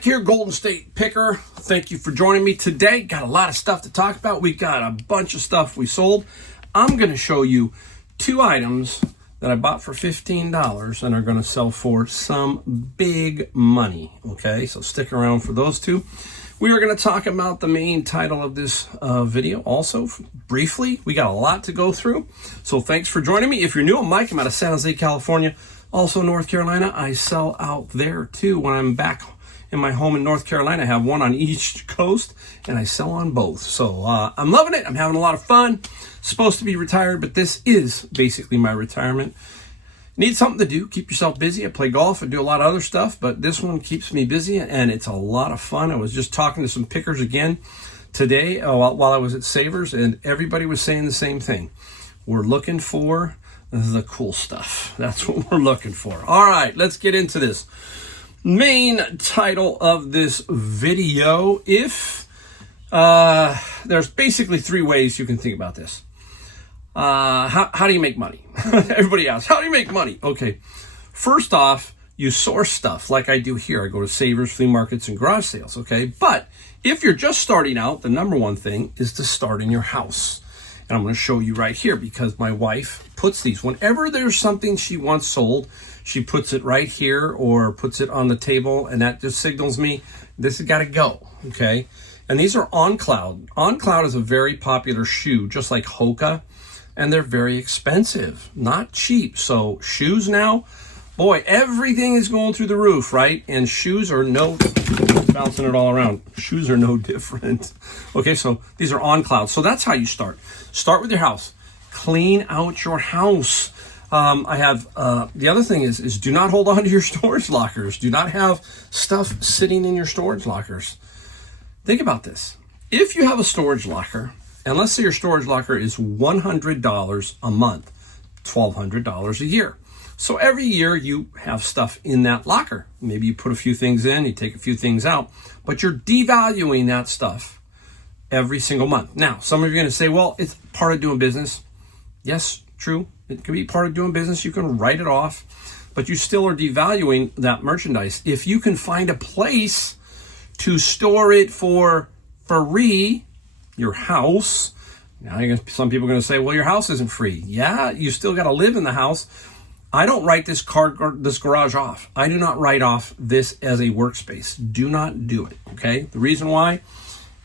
Mike here, Golden State Picker. Thank you for joining me today. Got a lot of stuff to talk about. We got a bunch of stuff we sold. I'm going to show you two items that I bought for $15 and are going to sell for some big money. Okay, so stick around for those two. We are going to talk about the main title of this video also briefly. We got a lot to go through. So thanks for joining me. If you're new, I'm Mike. I'm out of San Jose, California. Also North Carolina. I sell out there too when I'm back in my home in North Carolina. I have one on each coast and I sell on both. So I'm loving it. I'm having a lot of fun. Supposed to be retired, but this is basically my retirement. Need something to do. Keep yourself busy. I play golf. I do a lot of other stuff, but this one keeps me busy and it's a lot of fun. I was just talking to some pickers again today while I was at Savers, and everybody was saying the same thing. We're looking for the cool stuff. That's what we're looking for. All right, let's get into this. Main title of this video. If there's basically three ways you can think about this. How do you make money? Everybody asks, how do you make money? Okay, first off, you source stuff like I do here. I go to Savers, flea markets, and garage sales, okay? But if you're just starting out, the number one thing is to start in your house. And I'm going to show you right here because my wife puts these. Whenever there's something she wants sold, she puts it right here or puts it on the table, and that just signals me this has got to go, okay? And these are On Cloud. On Cloud is a very popular shoe, just like Hoka, and they're very expensive, not cheap. So shoes now, boy, everything is going through the roof, right? And shoes are bouncing it all around. Shoes are no different. Okay, so these are On Cloud. So that's how you start. Start with your house. Clean out your house. I have, the other thing is do not hold on to your storage lockers. Do not have stuff sitting in your storage lockers. Think about this. If you have a storage locker, and let's say your storage locker is $100 a month, $1,200 a year. So every year you have stuff in that locker. Maybe you put a few things in, you take a few things out, but you're devaluing that stuff every single month. Now, some of you are going to say, well, it's part of doing business. Yes, true. It can be part of doing business. You can write it off, but you still are devaluing that merchandise. If you can find a place to store it for free, your house. Now, some people are going to say, well, your house isn't free. Yeah, you still got to live in the house. I don't write this garage off. I do not write off this as a workspace. Do not do it, okay? The reason why,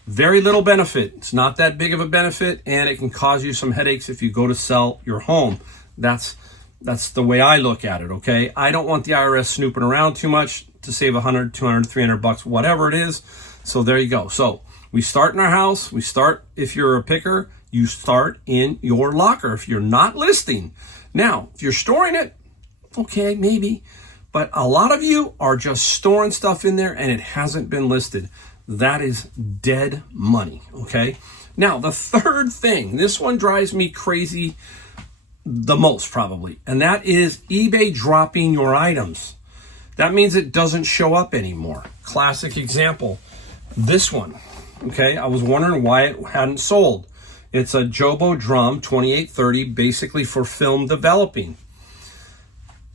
very little benefit. It's not that big of a benefit, and it can cause you some headaches if you go to sell your home. That's the way I look at it, okay? I don't want the IRS snooping around too much to save $100, $200, $300, whatever it is. So there you go. So we start in our house. We start, if you're a picker, you start in your locker if you're not listing. Now, if you're storing it, okay, maybe. But a lot of you are just storing stuff in there and it hasn't been listed. That is dead money, okay? Now, the third thing, this one drives me crazy the most probably, and that is eBay dropping your items. That means it doesn't show up anymore. Classic example, this one. Okay, I was wondering why it hadn't sold. It's a Jobo drum 2830, basically for film developing.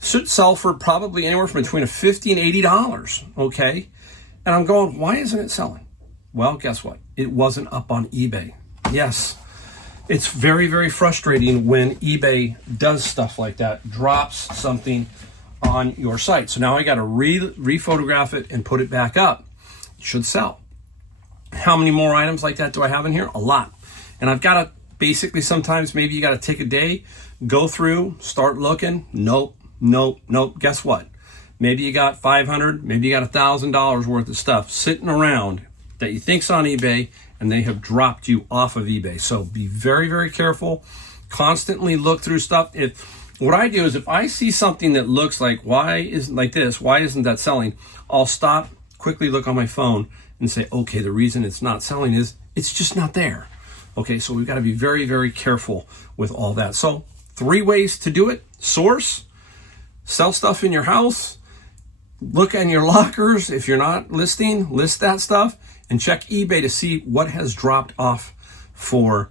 Should sell for probably anywhere from between $50 and $80, okay? And I'm going, why isn't it selling? Well, guess what? It wasn't up on eBay. Yes, it's very, very frustrating when eBay does stuff like that, drops something on your site. So now I got to re-photograph it and put it back up. It should sell. How many more items like that do I have in here? A lot. And I've got to basically, sometimes maybe you got to take a day, go through, start looking. Nope. Guess what? Maybe you got $500, maybe you got $1,000 worth of stuff sitting around that you think's on eBay, and they have dropped you off of eBay. So be very, very careful. Constantly look through stuff. What I do is if I see something that looks like, why isn't that selling? I'll stop, quickly look on my phone and say, okay, the reason it's not selling is it's just not there. Okay, so we've got to be very, very careful with all that. So 3 ways to do it. Source, sell stuff in your house, look in your lockers. If you're not listing, list that stuff, and check eBay to see what has dropped off for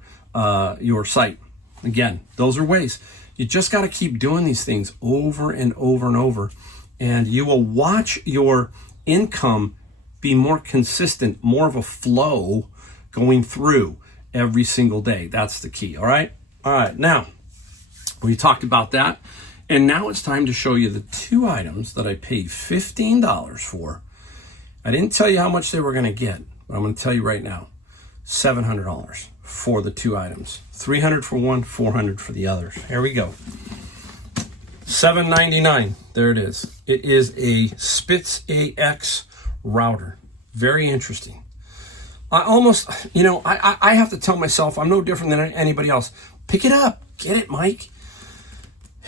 your site. Again, those are ways. You just got to keep doing these things over and over and over, and you will watch your income be more consistent, more of a flow going through every single day. That's the key. All right. All right. Now we talked about that. And now it's time to show you the two items that I paid $15 for. I didn't tell you how much they were going to get, but I'm going to tell you right now. $700 for the two items. $300 for one, $400 for the others. Here we go. $7.99. There it is. It is a Spitz AX router. Very interesting. I almost, I have to tell myself I'm no different than anybody else. Pick it up. Get it, Mike.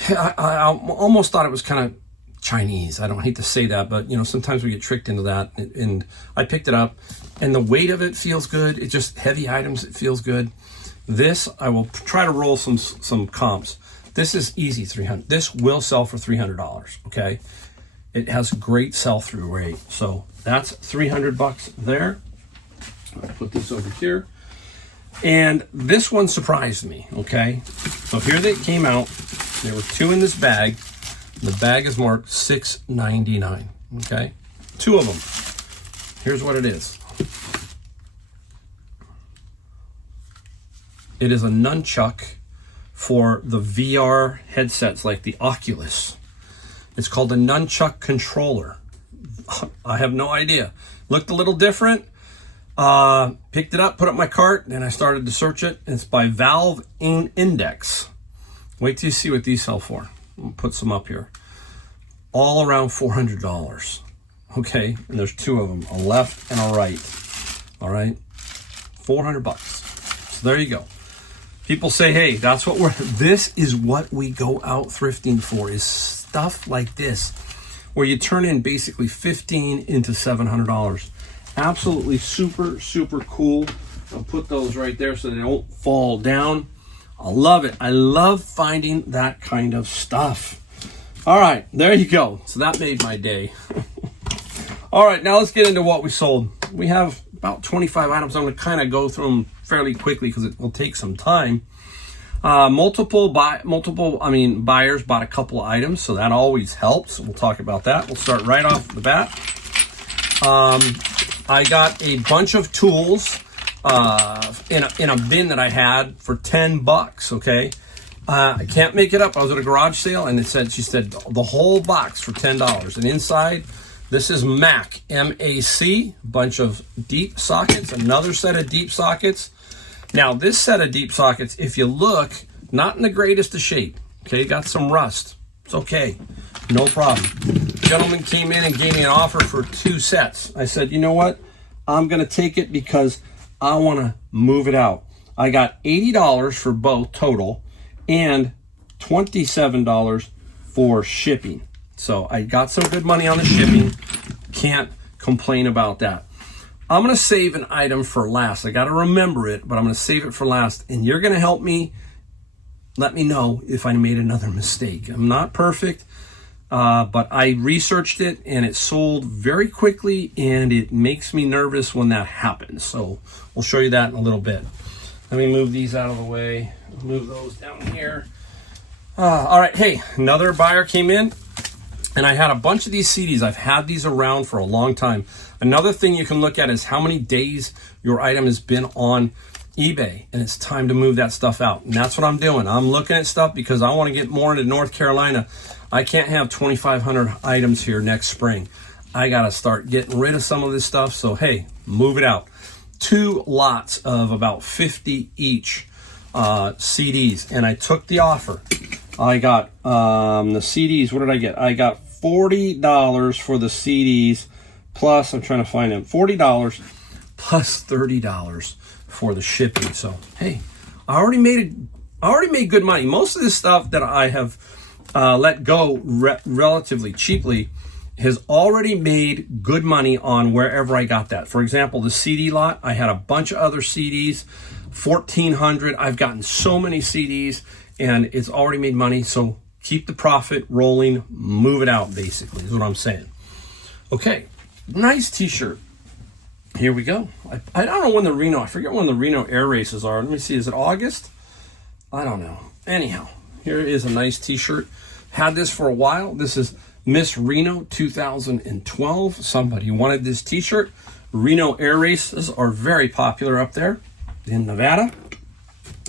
I almost thought it was kind of Chinese. I don't hate to say that, but sometimes we get tricked into that. And I picked it up, and the weight of it feels good. It's just heavy items. It feels good. This, I will try to roll some comps. This is easy $300. This will sell for $300. Okay, it has great sell-through rate. So that's $300 there. I'll put this over here. And this one surprised me. Okay, so here they came out. There were two in this bag. The bag is marked $6.99. Okay, two of them. Here's what it is. It is a nunchuck for the VR headsets like the Oculus. It's called a nunchuck controller. I have no idea. Looked a little different. Picked it up, put it in my cart, and I started to search it. It's by Valve Index. Wait till you see what these sell for. I'll put some up here. All around $400. Okay, and there's two of them, a left and a right. All right, $400. So there you go. People say, hey, that's what this is what we go out thrifting for, is stuff like this, where you turn in basically $15 into $700. Absolutely super, super cool. I'll put those right there so they don't fall down. I love it. I love finding that kind of stuff. All right, there you go. So that made my day. All right, now let's get into what we sold. We have about 25 items. I'm going to kind of go through them fairly quickly because it will take some time. Multiple buyers bought a couple of items, so that always helps. We'll talk about that. We'll start right off the bat. I got a bunch of tools in a bin that I had for $10. Okay, I can't make it up. I was at a garage sale, and she said the whole box for $10. And inside, this is MAC, M-A-C, bunch of deep sockets, another set of deep sockets. Now, this set of deep sockets, if you look, not in the greatest of shape. Okay, got some rust. It's okay, no problem. Gentleman came in and gave me an offer for 2 sets. I said, you know what? I'm going to take it because I want to move it out. I got $80 for both total and $27 for shipping. So I got some good money on the shipping. Can't complain about that. I'm going to save an item for last. I got to remember it, but I'm going to save it for last. And you're going to help me. Let me know if I made another mistake. I'm not perfect, but I researched it and it sold very quickly, and it makes me nervous when that happens. So we'll show you that in a little bit. Let me move these out of the way. Move those down here. All right. Hey, another buyer came in. And I had a bunch of these CDs. I've had these around for a long time. Another thing you can look at is how many days your item has been on eBay. And it's time to move that stuff out. And that's what I'm doing. I'm looking at stuff because I want to get more into North Carolina. I can't have 2,500 items here next spring. I got to start getting rid of some of this stuff. So, hey, move it out. 2 lots of about 50 each CDs. And I took the offer. I got the CDs. What did I get? I got $40 for the CDs, plus I'm trying to find them. $40 plus $30 for the shipping. So hey, I already made good money. Most of this stuff that I have let go relatively cheaply has already made good money on wherever I got that. For example, the CD lot. I had a bunch of other CDs, 1,400. I've gotten so many CDs. And it's already made money, so keep the profit rolling, move it out, basically, is what I'm saying. Okay, nice t-shirt. Here we go. I don't know when I forget when the Reno air races are. Let me see, is it August? I don't know. Anyhow, here is a nice t-shirt. Had this for a while. This is Miss Reno 2012. Somebody wanted this t-shirt. Reno air races are very popular up there in Nevada.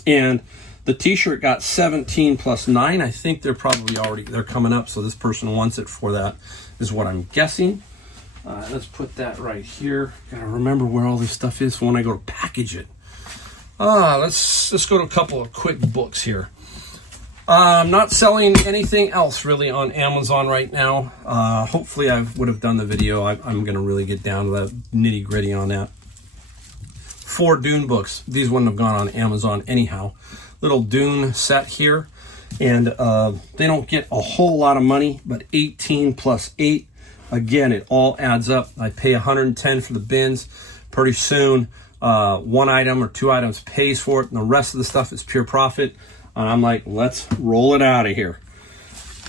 And the t-shirt got 17 plus 9. I think they're probably they're coming up, so this person wants it for that, is what I'm guessing. Let's put that right here. Gotta remember where all this stuff is when I go to package it. Let's go to a couple of quick books here. I'm not selling anything else really on Amazon right now. Hopefully I would have done the video. I'm gonna really get down to that nitty gritty on that. 4 Dune books. These wouldn't have gone on Amazon anyhow. Little Dune set here, and they don't get a whole lot of money, but 18 plus 8, again, it all adds up. I pay 110 for the bins. Pretty soon, 1 item or 2 items pays for it, and the rest of the stuff is pure profit. And I'm like, let's roll it out of here.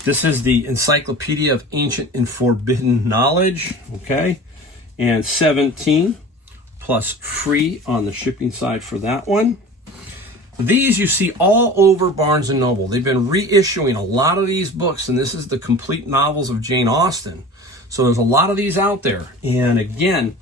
This is the Encyclopedia of Ancient and Forbidden Knowledge, okay? And 17 plus free on the shipping side for that one. These you see all over Barnes & Noble. They've been reissuing a lot of these books, and this is the complete novels of Jane Austen. So there's a lot of these out there. And again,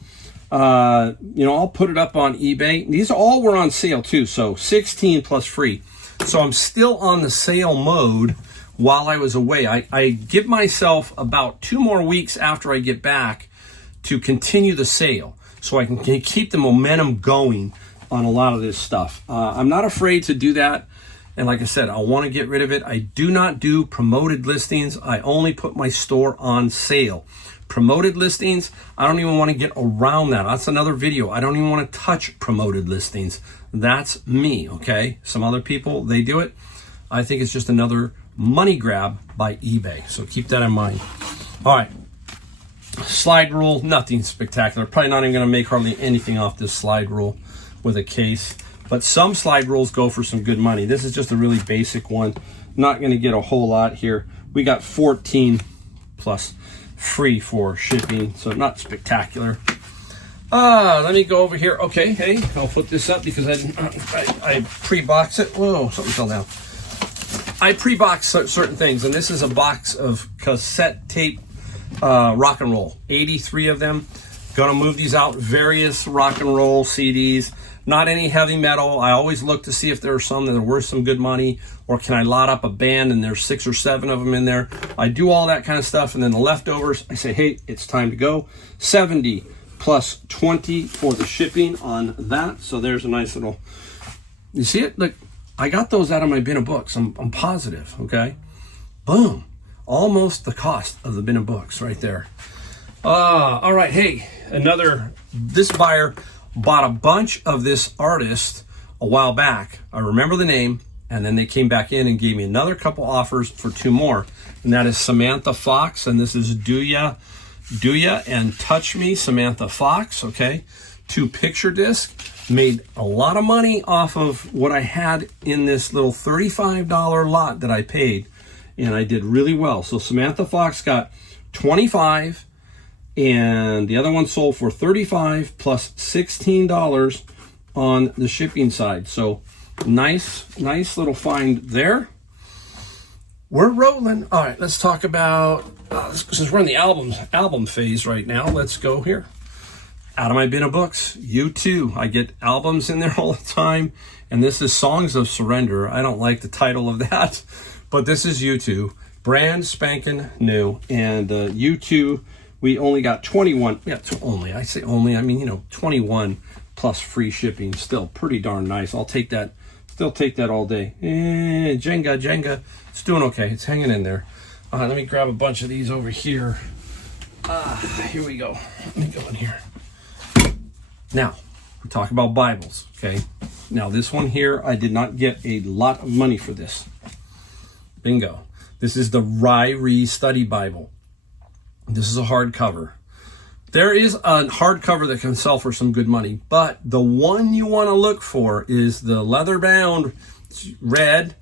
I'll put it up on eBay. These all were on sale too, so 16 plus free. So I'm still on the sale mode while I was away. I give myself about 2 more weeks after I get back to continue the sale, so I can keep the momentum going on a lot of this stuff. I'm not afraid to do that. And like I said, I want to get rid of it. I do not do promoted listings. I only put my store on sale. Promoted listings, I don't even want to get around that. That's another video. I don't even want to touch promoted listings. That's me, okay? Some other people, they do it. I think it's just another money grab by eBay. So keep that in mind. All right. Slide rule, nothing spectacular. Probably not even going to make hardly anything off this slide rule with a case, but some slide rules go for some good money. This is just a really basic one. Not going to get a whole lot here. We got 14 plus free for shipping, so not spectacular. Let me go over here. Okay, hey, I'll put this up because I pre-box it. Whoa, something fell down. I pre-box certain things, and this is a box of cassette tape rock and roll. 83 of them. Gonna move these out. Various rock and roll CDs. Not any heavy metal. I always look to see if there are some that are worth some good money, or can I lot up a band and there's 6 or 7 of them in there. I do all that kind of stuff, and then the leftovers, I say, hey, it's time to go. 70 plus 20 for the shipping on that. So there's a nice little, you see it? Look, I got those out of my bin of books. I'm positive, okay? Boom. Almost the cost of the bin of books right there. All right, hey, this buyer bought a bunch of this artist a while back. I remember the name, and then they came back in and gave me another couple offers for 2 more. And that is Samantha Fox, and this is Do Ya and Touch Me, Samantha Fox, okay? 2 picture disc. Made a lot of money off of what I had in this little $35 lot that I paid, and I did really well. So Samantha Fox got 25, and the other one sold for $35 plus $16 on the shipping side. So nice little find there. We're rolling. All right, let's talk about, since we're in the album phase right now, let's go here. Out of my bin of books, U2. I get albums in there all the time, and this is Songs of Surrender. I don't like the title of that, but this is U2. Brand spanking new, and U2, we only got 21. Yeah, only. I say only. I mean, 21 plus free shipping. Still pretty darn nice. I'll take that. Still take that all day. Jenga. It's doing okay. It's hanging in there. Let me grab a bunch of these over here. Here we go. Let me go in here. Now, we talk about Bibles, okay? Now, this one here, I did not get a lot of money for this. Bingo. This is the Ryrie Study Bible. This is a hardcover. There is a hardcover that can sell for some good money, but the one you want to look for is the leather-bound red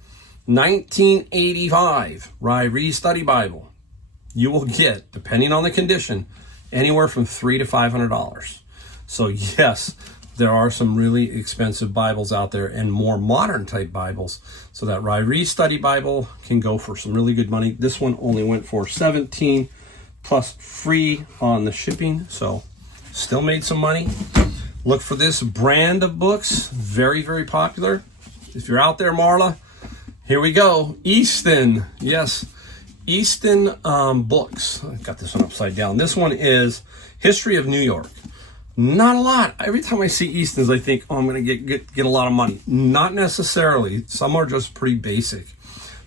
1985 Ryrie Study Bible. You will get, depending on the condition, anywhere from $300 to $500. So yes, there are some really expensive Bibles out there and more modern type Bibles. So that Ryrie Study Bible can go for some really good money. This one only went for $17 plus free on the shipping. So still made some money. Look for this brand of books. Very, very popular. If you're out there, Marla, here we go. Easton. Yes. Easton books. I got this one upside down. This one is History of New York. Not a lot. Every time I see Easton's, I think, oh, I'm going to get a lot of money. Not necessarily. Some are just pretty basic.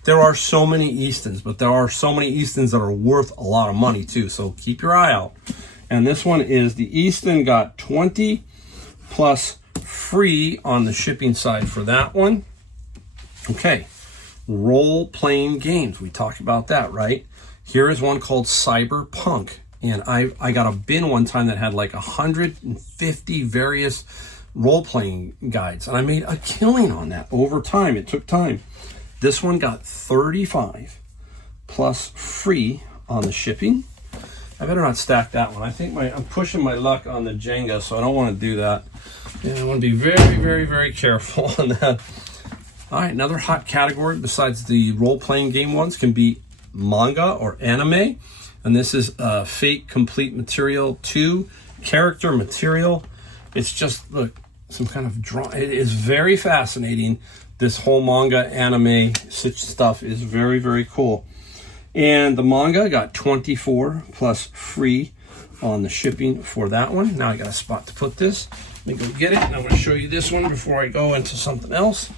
There are so many Eastons, but there are so many Eastons that are worth a lot of money too. So keep your eye out. And this one is the Easton got 20 plus free on the shipping side for that one. Okay. Role-playing games. We talked about that, right? Here is one called Cyberpunk. And I got a bin one time that had like 150 various role-playing guides. And I made a killing on that over time. It took time. This one got 35 plus free on the shipping. I better not stack that one. I think I'm pushing my luck on the Jenga, so I don't want to do that. Yeah, I want to be very, very, very careful on that. All right, another hot category besides the role-playing game ones can be manga or anime. And this is Fate Complete Material 2 character material. It's just, look, some kind of draw. It is very fascinating. This whole manga anime such stuff is very, very cool. And the manga got 24 plus free on the shipping for that one. Now I got a spot to put this. Let me go get it. And I'm going to show you this one before I go into something else.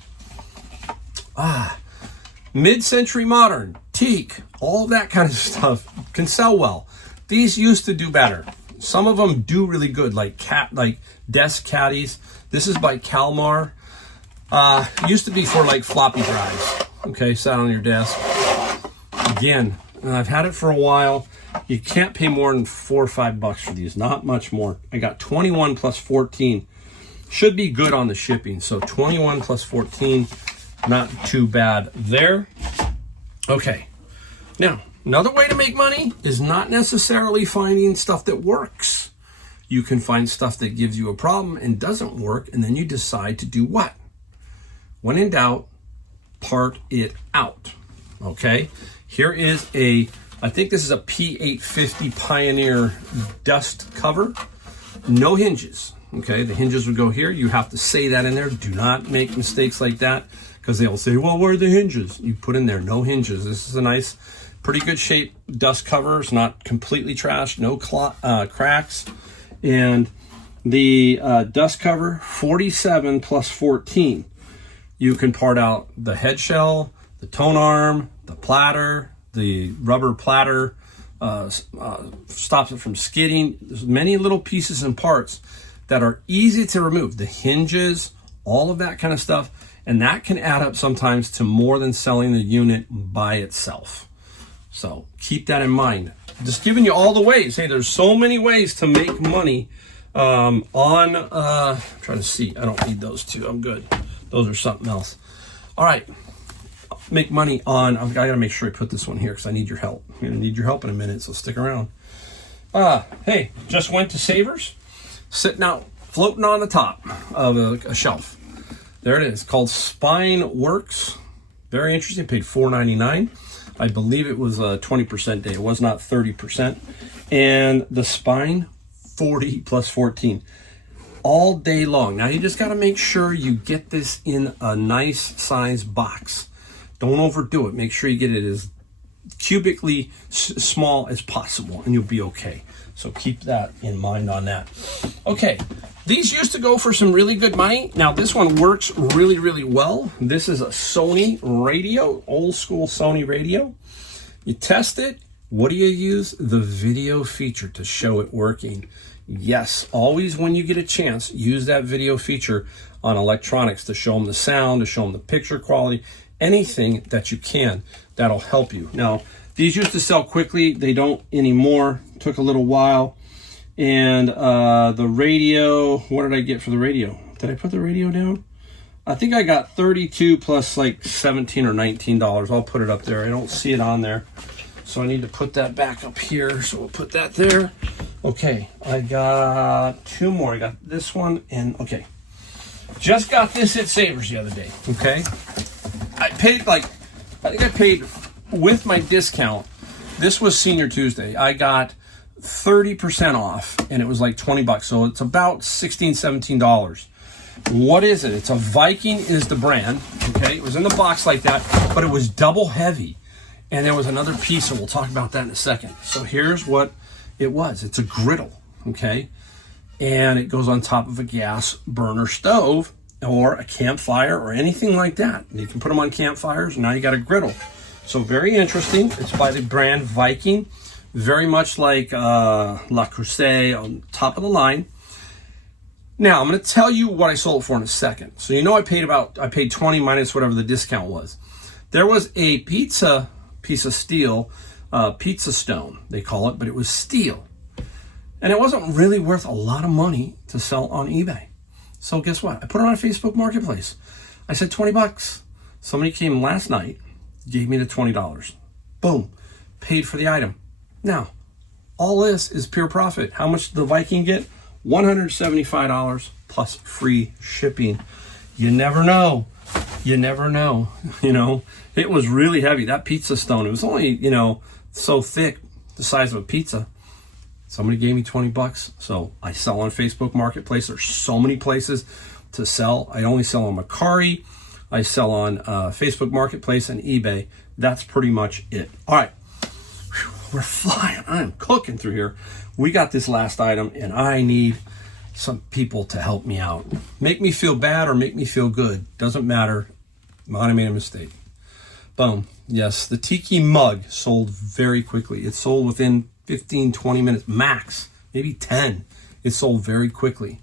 Mid-century modern, teak, all of that kind of stuff can sell well. These used to do better. Some of them do really good, like desk caddies. This is by Kalmar. Used to be for like floppy drives. Okay, sat on your desk. Again, I've had it for a while. You can't pay more than $4 or $5 for these, not much more. I got 21 plus 14. Should be good on the shipping. So 21 plus 14. Not too bad there. Okay. Now, another way to make money is not necessarily finding stuff that works. You can find stuff that gives you a problem and doesn't work, and then you decide to do what? When in doubt, part it out. Okay? Here is I think this is a P850 Pioneer dust cover. No hinges. Okay? The hinges would go here. You have to say that in there. Do not make mistakes like that. Because they'll say, well, where are the hinges? You put in there, no hinges. This is a nice, pretty good shape dust cover. It's not completely trashed, no cracks. And the dust cover, 47 plus 14. You can part out the head shell, the tone arm, the platter, the rubber platter, stops it from skidding. There's many little pieces and parts that are easy to remove. The hinges, all of that kind of stuff. And that can add up sometimes to more than selling the unit by itself. So keep that in mind. Just giving you all the ways. Hey, there's so many ways to make money I'm trying to see. I don't need those two. I'm good. Those are something else. All right. Make money on, I gotta make sure I put this one here because I need your help. I'm gonna need your help in a minute, so stick around. Hey, just went to Savers. Sitting out, floating on the top of a shelf. There it is, called Spine Works. Very interesting, paid $4.99. I believe it was a 20% day. It was not 30%. And the spine, 40 plus 14. All day long. Now you just gotta make sure you get this in a nice size box. Don't overdo it. Make sure you get it as cubically small as possible and you'll be okay. So keep that in mind on that. Okay. These used to go for some really good money. Now this one works really, really well. This is a Sony radio, old school Sony radio. You test it. What do you use? The video feature to show it working. Yes, always when you get a chance, use that video feature on electronics to show them the sound, to show them the picture quality, anything that you can that'll help you. Now, these used to sell quickly. They don't anymore. Took a little while. And the radio, what did I get for the radio? Did I put the radio down? I think I got 32 plus like $17 or $19. I'll put it up there. I don't see it on there. So I need to put that back up here. So we'll put that there. Okay, I got 2 more. I got this one and okay. Just got this at Savers the other day. Okay, I paid I think I paid with my discount. This was Senior Tuesday. I got 30% off, and it was like $20. So it's about $16, $17. What is it? It's a Viking is the brand. Okay, it was in the box like that, but it was double heavy. And there was another piece, and we'll talk about that in a second. So here's what it was. It's a griddle, okay? And it goes on top of a gas burner stove or a campfire or anything like that. And you can put them on campfires, and now you got a griddle. So very interesting. It's by the brand Viking. Very much like Le Creuset on top of the line. Now, I'm going to tell you what I sold it for in a second. So you know I paid 20 minus whatever the discount was. There was a piece of steel, pizza stone, they call it, but it was steel. And it wasn't really worth a lot of money to sell on eBay. So guess what? I put it on Facebook Marketplace. I said $20. Somebody came last night, gave me the $20. Boom. Paid for the item. Now, all this is pure profit. How much did the Viking get? $175 plus free shipping. You never know. You never know. You know, it was really heavy. That pizza stone, it was only, you know, so thick, the size of a pizza. Somebody gave me $20. So I sell on Facebook Marketplace. There's so many places to sell. I only sell on Mercari. I sell on Facebook Marketplace and eBay. That's pretty much it. All right. Whew, we're flying. I'm cooking through here. We got this last item, and I need some people to help me out. Make me feel bad or make me feel good. Doesn't matter. I made a mistake. Boom. Yes, the Tiki mug sold very quickly. It sold within 15, 20 minutes max, maybe 10. It sold very quickly.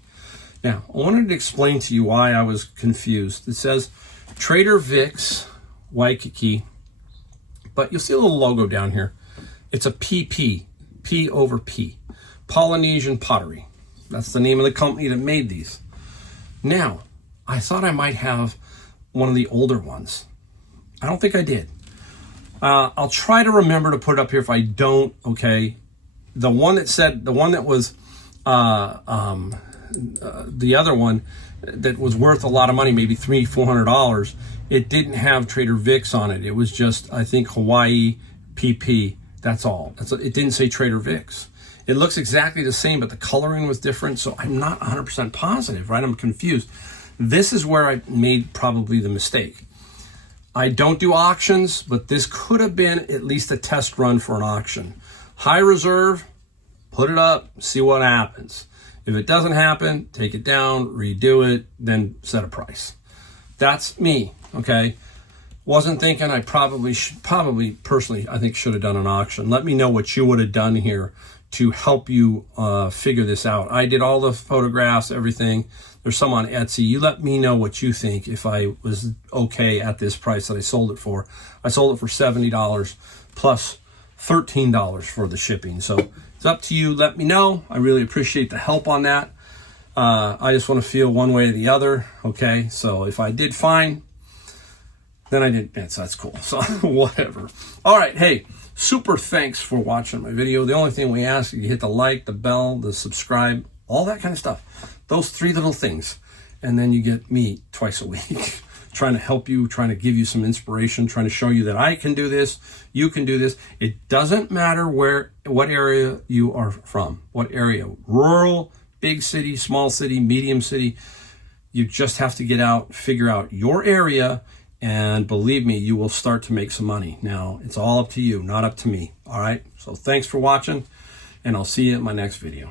Now, I wanted to explain to you why I was confused. It says Trader Vic's Waikiki, but you'll see a little logo down here. It's a PP, P over P, Polynesian Pottery. That's the name of the company that made these. Now, I thought I might have one of the older ones. I don't think I did. I'll try to remember to put it up here if I don't, okay. The one that was the other one that was worth a lot of money, maybe $300-400, it didn't have Trader Vic's on it. It was just, I think, Hawaii PP. That's all. It didn't say Trader Vic's. It looks exactly the same, but the coloring was different, so I'm not 100% positive, right? I'm confused. This is where I made probably the mistake. I don't do auctions, but this could have been at least a test run for an auction. High reserve, put it up, see what happens. If it doesn't happen, take it down, redo it, then set a price. That's me, okay? Wasn't thinking I probably personally, I think should have done an auction. Let me know what you would have done here to help you figure this out. I did all the photographs, everything. There's some on Etsy. You let me know what you think if I was okay at this price that I sold it for. I sold it for $70 plus $13 for the shipping. So it's up to you. Let me know. I really appreciate the help on that. I just want to feel one way or the other. Okay, so if I did fine, then I didn't. So that's cool. So whatever. All right. Hey, super thanks for watching my video. The only thing we ask is you hit the like, the bell, the subscribe, all that kind of stuff. Those 3 little things. And then you get me twice a week trying to help you, trying to give you some inspiration, trying to show you that I can do this, you can do this. It doesn't matter what area you are from, what area, rural, big city, small city, medium city. You just have to get out, figure out your area, and believe me, you will start to make some money. Now, it's all up to you, not up to me. All right? So thanks for watching, and I'll see you in my next video.